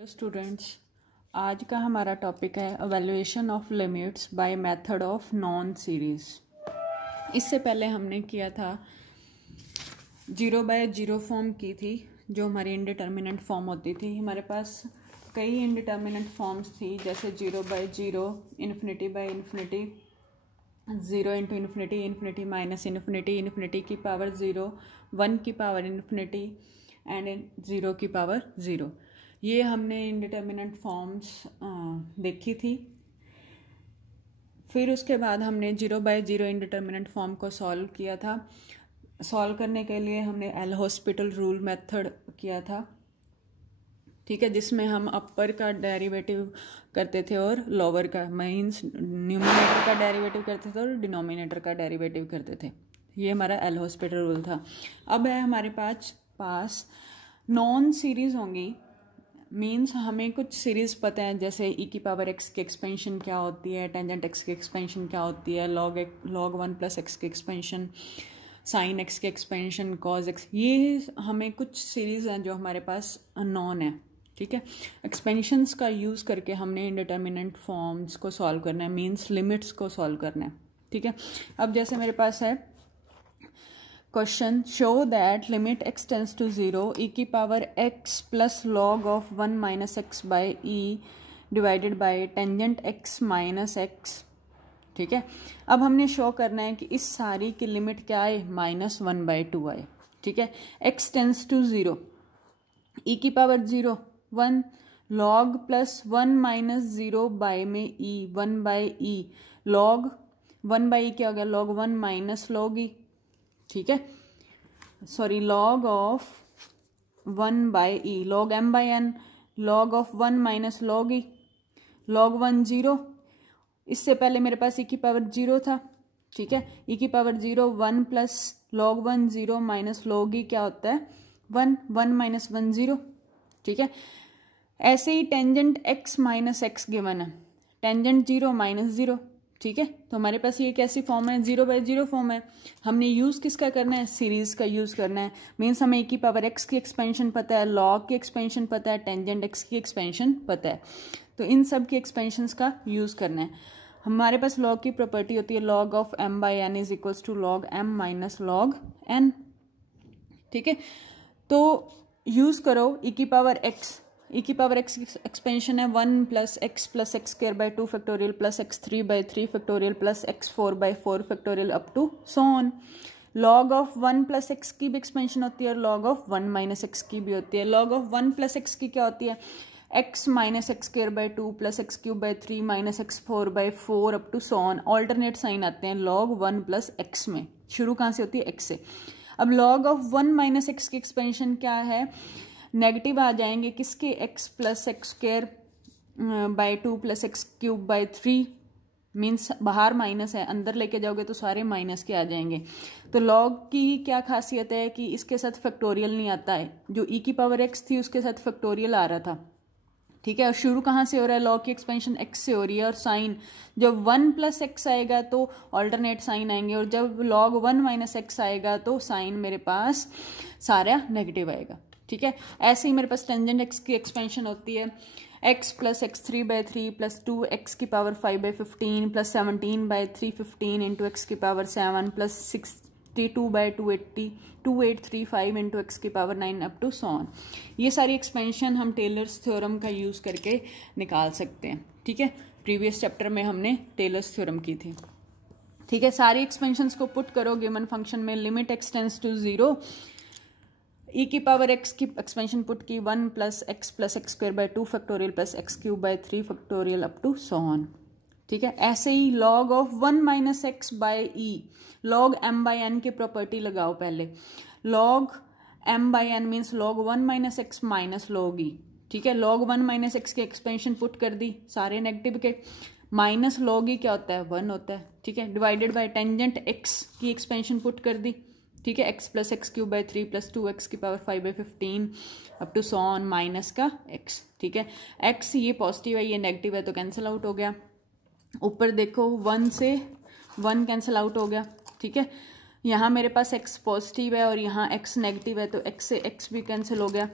Hello students, आज का हमारा टॉपिक है evaluation of limits by method of non series. इससे पहले हमने किया था 0/0 फॉर्म की थी, जो हमारी इनडिटर्मिनेंट फॉर्म होती थी। हमारे पास कई इनडिटर्मिनेंट फॉर्म्स थी, जैसे 0/0, ∞/∞, 0 × ∞, ∞ माइनस ∞, ∞ की पावर 0, 1 की पावर ∞ एंड 0 की पावर 0। ये हमने इंडिटर्मिनेंट फॉर्म्स देखी थी। फिर उसके बाद हमने 0/0 इंडिटर्मिनेंट फॉर्म को सॉल्व किया था। सॉल्व करने के लिए हमने एल हॉस्पिटल रूल मेथड किया था, ठीक है, जिसमें हम अपर का डेरिवेटिव करते थे और लोअर का, मीन्स न्यूमरेटर का डेरिवेटिव करते थे और डिनोमिनेटर का डेरिवेटिव करते थे। ये हमारा एल हॉस्पिटल रूल था। अब है हमारे पास नॉन सीरीज होंगी, मीन्स हमें कुछ सीरीज़ पता है, जैसे e⁻x की एक्सपेंशन क्या होती है, टेंजेंट x की एक्सपेंशन क्या होती है, log 1 + x की एक्सपेंशन, sin x की एक्सपेंशन, cos x। ये हमें कुछ सीरीज़ हैं जो हमारे पास नॉन है, ठीक है। एक्सपेंशंस का यूज़ करके हमने इंडिटर्मिनेंट फॉर्म्स को सॉल्व करना है, मीन्स लिमिट्स को सॉल्व करना है, ठीक है। अब जैसे मेरे पास है question, show that limit x tends to 0 e⁻x + log of 1 - x/e divided by tangent x - x, ठीक है। अब हमने शो करना है कि इस सारी की लिमिट क्या आए, -1/2 आए, ठीक है। x tends to 0, e⁻0 1, log +1 - 0 by में e 1/e, log 1/e क्या हो गया, log 1 - log e, ठीक है। Sorry, log of 1/e, log m/n, log of 1 - log e, log 1 0। इससे पहले मेरे पास e⁻0 था, ठीक है। e⁻0 1 + log 1 0 - log e क्या होता है, 1 1 - 1 0, ठीक है। ऐसे ही टेंजेंट x - x गिवन है, टेंजेंट 0 - 0, ठीक है। तो हमारे पास ये कैसी फॉर्म है, 0/0 फॉर्म है। हमने यूज़ किसका करना है, सीरीज़ का यूज़ करना है, मीन्स हमें e⁻x की एक्सपेंशन पता है, log की एक्सपेंशन पता है, टेंजेंट x की एक्सपेंशन पता है, तो इन सब की एक्सपेंशंस का यूज़ करना है। हमारे पास log की प्रॉपर्टी होती है log of m/n = log m - log n, ठीक है। तो यूज़ करो e⁻x की एक्सपेंशन है 1 + x + x² 2 + x3/3 + x4/4 up to so on. log of 1 + x की भी एक्सपेंशन होती है और log ऑफ 1 - x की भी होती है। log ऑफ 1 + x की क्या होती है, x - x² 2 + x3/3 - x4/4 up to so on. Alternate sign आते हैं log 1 + x में, शुरू कहाँ से होती है, x से। अब log ऑफ 1 - x की एक्सपेंशन क्या है, नेगेटिव आ जाएंगे किसके, x + x² 2 + x3/3, मीन्स बाहर माइनस है, अंदर लेके जाओगे तो सारे माइनस के आ जाएंगे। तो log की क्या खासियत है कि इसके साथ फैक्टोरियल नहीं आता है, जो e⁻x थी उसके साथ फैक्टोरियल आ रहा था, ठीक है। और शुरू कहाँ से हो रहा है, log की एक्सपेंशन x से हो रही है, और साइन जब 1 + x आएगा तो ऑल्टरनेट साइन आएंगे, और जब log 1 - x आएगा तो साइन मेरे पास सारा नेगेटिव आएगा, ठीक है। ऐसे ही मेरे पास टेंजेंट x की एक्सपेंशन होती है x + x3/3 + 2x की पावर 5/15 + 17/315 × x की पावर 7 + 62/280 2835 × x की power 9 up to so on. ये सारी एक्सपेंशन हम टेलर्स थ्योरम का यूज़ करके निकाल सकते हैं, ठीक है। प्रीवियस चैप्टर में हमने टेलर्स थ्योरम की थी, ठीक है। सारी एक्सपेंशंस को पुट करो गिवन फंक्शन में, limit x tends to 0, e⁻x की एक्सपेंशन पुट की 1 + x + x² 2 + x3/3 up to so on, ठीक है। ऐसे ही log of 1 - x/e, log m/n की प्रॉपर्टी लगाओ पहले। log m/n means log 1 - x - log e, ठीक है। log 1 - x की एक्सपेंशन पुट कर दी, सारे नेगेटिव के, माइनस log e क्या होता है, 1 होता है, ठीक है। डिवाइडेड बाय टेंजेंट x की एक्सपेंशन पुट कर दी, ठीक है, x + x³ + 2x की power 5/15 up to so on minus का x, ठीक है। x ये पॉजिटिव है, ये नेगेटिव है, तो कैंसिल आउट हो गया। ऊपर देखो 1 से 1 कैंसिल आउट हो गया, ठीक है। यहाँ मेरे पास x पॉजिटिव है और यहाँ x नेगेटिव है, तो x से x भी कैंसिल हो गया,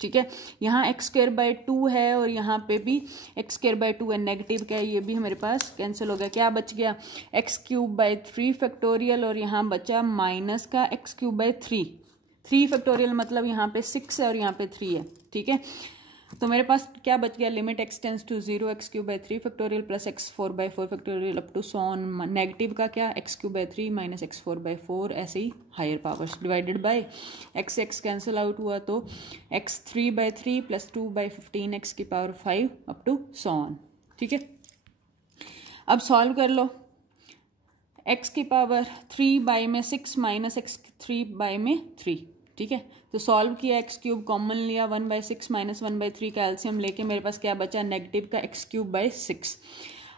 ठीक है। यहाँ एक्स स्क्वायर बाय 2 है और यहाँ पे भी एक्स स्क्वायर बाय 2 है, नेगेटिव का है, ये भी हमारे पास कैंसिल हो गया। क्या बच गया, एक्स क्यूब बाय 3 फैक्टोरियल और यहाँ बचा माइनस का एक्स क्यूब बाय 3 फैक्टोरियल, मतलब यहाँ पे 6 है और यहाँ पे 3 है, ठीक है। तो मेरे पास क्या बच गया, limit x tends to 0 x cube by 3 factorial plus x 4 by 4 factorial up to so on, negative का क्या x cube by 3 minus x 4 by 4, ऐसे ही higher powers divided by x x cancel out हुआ तो x 3 by 3 plus 2 by 15 x की power 5 up to so on, ठीक है। अब सॉल्व कर लो, एक्स की पावर 3 बाय में 6 माइनस एक्स 3 बाय में 3, ठीक है। तो सॉल्व किया, एक्स क्यूब कॉमन लिया, 1/6 माइनस 1/3 का एलसीएम लेके मेरे पास क्या बचा, नेगेटिव का एक्स क्यूब बाय 6।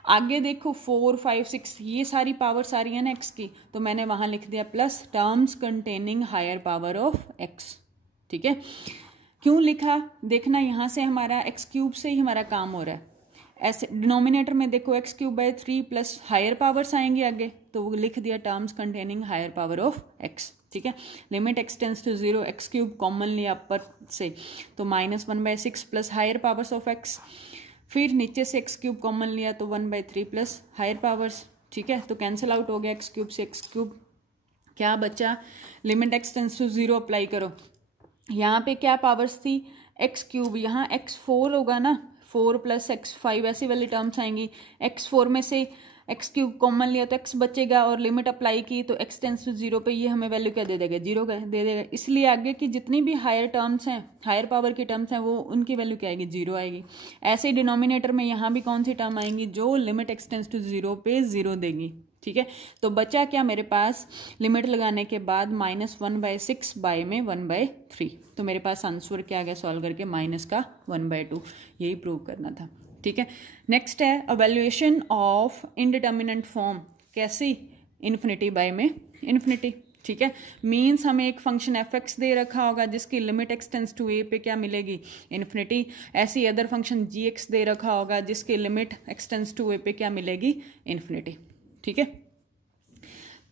आगे देखो 4 5 6 ये सारी पावर्स आ रही है ना एक्स की, तो मैंने वहां लिख दिया plus terms containing higher power of x, ठीक है। क्यों लिखा, देखना यहां से हमारा एक्स क्यूब से ही हमारा काम हो रहा है। ऐसे डिनोमिनेटर में देखो x cube by 3 plus higher powers आएंगे आगे, तो वो लिख दिया terms containing higher power of x, ठीक है। Limit x tends to 0 x cube common लिया अपर से, तो -1/6 plus higher powers of x, फिर नीचे से एक्स क्यूब कॉमन लिया तो 1/3 प्लस हायर पावर्स, ठीक है। तो कैंसिल आउट हो गया एक्स क्यूब से एक्स क्यूब, क्या बचा, limit x tends to 0 apply करो। यहाँ पे क्या पावर्स थी, एक्स क्यूब, यहाँ x4 होगा ना, 4 प्लस x5 ऐसी वाली टर्म्स आएंगी। x4 में से एक्स क्यूब कॉमन लिया तो x बचेगा और लिमिट अप्लाई की तो x टेंस टू 0 पे ये हमें वैल्यू क्या दे देगा, 0 दे देगा। इसलिए आगे की जितनी भी हायर टर्म्स हैं, हायर पावर की टर्म्स हैं, वो उनकी वैल्यू क्या आएगी, 0 आएगी। ऐसे ही डिनोमिनेटर में यहाँ भी कौन सी टर्म आएंगी, जो लिमिट x टेंस टू 0 पे 0 देगी, ठीक है। तो बचा क्या मेरे पास, लिमिट लगाने के बाद -1/6 बाय में 1/3, तो मेरे पास आंसर क्या आ गया सॉल्व करके, माइनस का 1/2, यही प्रूव करना था, ठीक है। नेक्स्ट है अवैल्यूएशन ऑफ इनडिटर्मिनेंट फॉर्म, कैसी, इन्फिनिटी बाय में इन्फिनिटी, ठीक है। मीन्स हमें एक फंक्शन एफ एक्स दे रखा होगा जिसकी लिमिट एक्स टेंस टू ए पे क्या मिलेगी, इन्फिनिटी। ऐसी अदर फंक्शन जी एक्स दे रखा होगा जिसकी लिमिट एक्स टेंस टू ए पे क्या मिलेगी, इन्फिनिटी, ठीक है।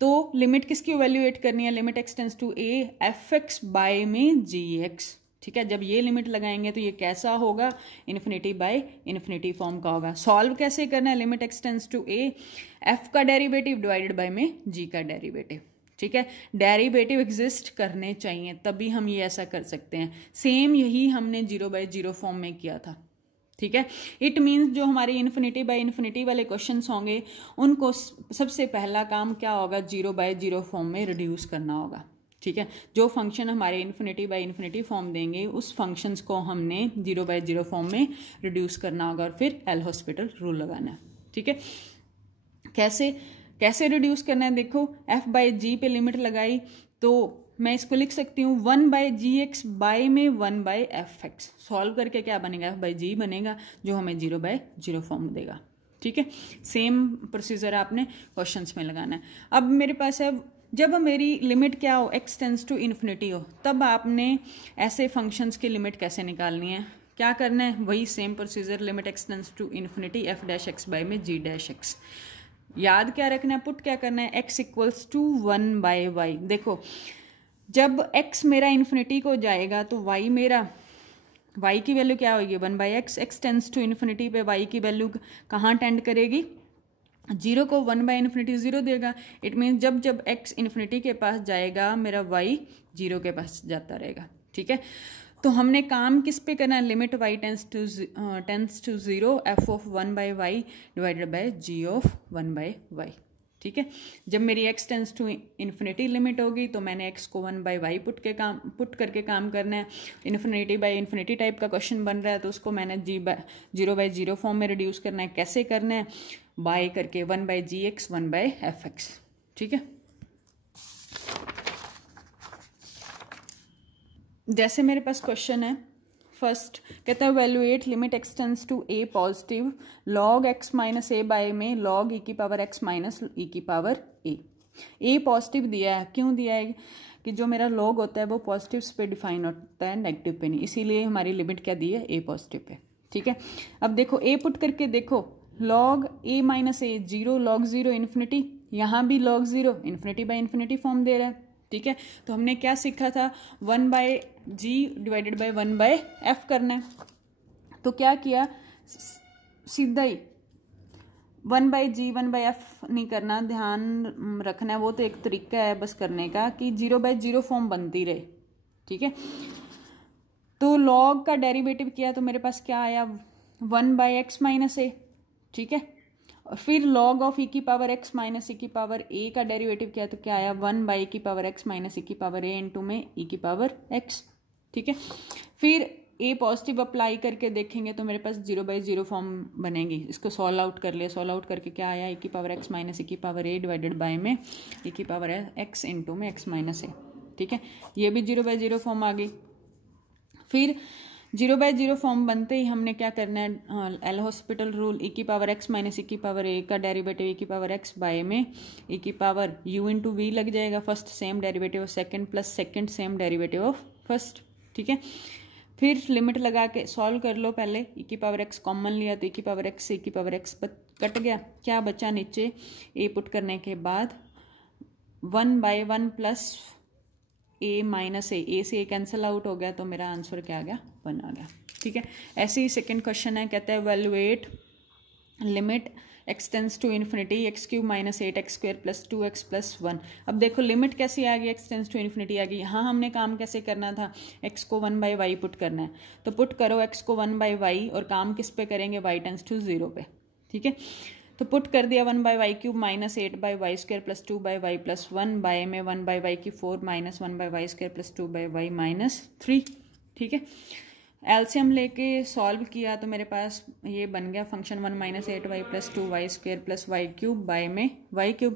तो लिमिट किसकी इवैल्यूएट करनी है, limit x tends to a f x by में जी एक्स, ठीक है। जब ये लिमिट लगाएंगे तो ये कैसा होगा, इन्फिनिटी बाय इन्फिनिटी फॉर्म का होगा। सॉल्व कैसे करना है, limit x tends to a F का डेरिवेटिव डिवाइडेड बाय में जी का डेरिवेटिव, ठीक है। डेरिवेटिव एग्जिस्ट करने चाहिए तभी हम ये ऐसा कर सकते हैं। सेम यही हमने 0/0 फॉर्म में किया था, ठीक है। इट मीन्स जो हमारे इन्फिनिटी बाय इन्फिनिटी वाले क्वेश्चंस होंगे उनको सबसे पहला काम क्या होगा, 0/0 फॉर्म में रिड्यूस करना होगा, ठीक है। जो फंक्शन हमारे इन्फिनिटी बाय इन्फिनिटी फॉर्म देंगे उस फंक्शंस को हमने 0/0 फॉर्म में रिड्यूस करना होगा और फिर एल हॉस्पिटल रूल लगाना है, ठीक है। कैसे रिड्यूस करना है, देखो f/g पे लिमिट लगाई तो मैं इसको लिख सकती हूँ 1/gx बाय में 1/fx, सॉल्व करके क्या बनेगा, f/g बनेगा जो हमें 0/0 फॉर्म देगा, ठीक है। सेम प्रोसीजर आपने क्वेश्चंस में लगाना है। अब मेरे पास है, जब मेरी लिमिट क्या हो, x टेंस टू इन्फिनिटी हो, तब आपने ऐसे फंक्शंस की लिमिट कैसे निकालनी है, क्या करना है, वही same procedure, limit x tends to infinity f'(x) by में g'(x). याद क्या रखना है, पुट क्या करना है, x इक्वल्स टू 1/y। देखो जब x मेरा इन्फिनिटी को जाएगा तो y मेरा, y की वैल्यू क्या होगी, 1/x, x tends to infinity पे y की वैल्यू कहाँ टेंड करेगी, 0 को 1/इन्फिनिटी 0 देगा। इट मीन्स जब जब x इन्फिनिटी के पास जाएगा मेरा y 0 के पास जाता रहेगा, ठीक है। तो हमने काम किस पे करना है, limit y tends to 0 f of 1/y divided by g of 1/y, ठीक है। जब मेरी x tends to infinity limit होगी तो मैंने x को 1/y पुट करके काम करना है। इन्फिनिटी बाय इन्फिनिटी टाइप का क्वेश्चन बन रहा है तो उसको मैंने 0/0 फॉर्म में रिड्यूस करना है। कैसे करना है, बाय करके 1/gx 1/fx, ठीक है। जैसे मेरे पास क्वेश्चन है, फर्स्ट कहता है evaluate limit x tends to a positive log x minus a by में लॉग e की पावर x माइनस e की पावर ए पॉजिटिव दिया है। क्यों दिया है कि जो मेरा लॉग होता है वो पॉजिटिव पे डिफाइन होता है, नेगेटिव पे नहीं, इसीलिए हमारी लिमिट क्या दी है, ए पॉजिटिव पे, ठीक है। अब देखो ए पुट करके देखो, log a minus a 0, log 0 infinity, यहाँ भी log 0 infinity by infinity form दे रहा है, ठीक है। तो हमने क्या सीखा था, 1/g डिवाइडेड बाय 1/f करना है। तो क्या किया, सीधा ही 1/g 1/f नहीं करना, ध्यान रखना है, वो तो एक तरीका है बस करने का कि 0/0 फॉर्म बनती रहे, ठीक है। तो लॉग का डेरिवेटिव किया तो मेरे पास क्या आया, 1/x माइनस ए, ठीक है। और फिर लॉग ऑफ e की पावर x माइनस e की पावर a का डेरिवेटिव किया तो क्या आया, 1/e की पावर x माइनस e की पावर a इंटू में e की पावर x, ठीक है। फिर a पॉजिटिव अप्लाई करके देखेंगे तो मेरे पास 0/0 फॉर्म बनेगी। इसको सॉल्व आउट कर लिया, सॉल्व आउट करके क्या आया, e की पावर x माइनस e की पावर a डिवाइडेड बाय में e की पावर x इंटू में x माइनस a, ठीक है। ये भी 0/0 फॉर्म आ गई। फिर 0/0 फॉर्म बनते ही हमने क्या करना है, एल हॉस्पिटल रूल, e की पावर x माइनस e की पावर a का डेरिवेटिव e की पावर x बाय में e की पावर u इंटू वी लग जाएगा, first sem derivative of second plus second same derivative of first, ठीक है। फिर लिमिट लगा के सॉल्व कर लो, पहले e की पावर x कॉमन लिया तो e की पावर x से e की पावर x कट गया, क्या बचा नीचे, a पुट करने के बाद 1/1 प्लस a माइनस ए से a कैंसिल आउट हो गया तो मेरा आंसर क्या आ गया, 1 आ गया, ठीक है। ऐसे ही सेकंड क्वेश्चन है, कहता है evaluate limit x tends to infinity x³ minus 8x² plus 2x plus 1। अब देखो लिमिट कैसी आ गई, x टेंस टू इन्फिनिटी आ गई। यहाँ हमने काम कैसे करना था, x को 1/y पुट करना है, तो पुट करो x को 1/y और काम किस पे करेंगे, y टेंस टू 0 पे, ठीक है। तो पुट कर दिया 1/y³ minus 8/y² plus 2/y plus 1 bye में 1/y³ minus 1/y² plus 2/y minus 3, ठीक है। एलसीएम लेके सॉल्व किया तो मेरे पास ये बन गया function 1 minus 8y plus 2y² plus y³ by में y³,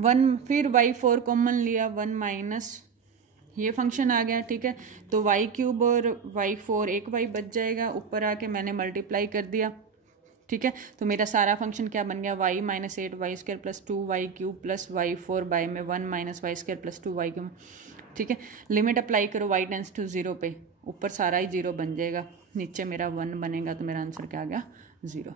1 फिर y4 कॉमन लिया, 1 माइनस ये फंक्शन आ गया, ठीक है। तो y³ और y4 एक y बच जाएगा, ऊपर आके मैंने मल्टीप्लाई कर दिया, ठीक है। तो मेरा सारा फंक्शन क्या बन गया, y minus 8y² plus 2y³ plus y4 by में 1 माइनस y² प्लस 2y³, ठीक है। लिमिट अप्लाई करो y टेंस टू 0 पे, ऊपर सारा ही 0 बन जाएगा, नीचे मेरा 1 बनेगा, तो मेरा आंसर क्या आ गया, 0।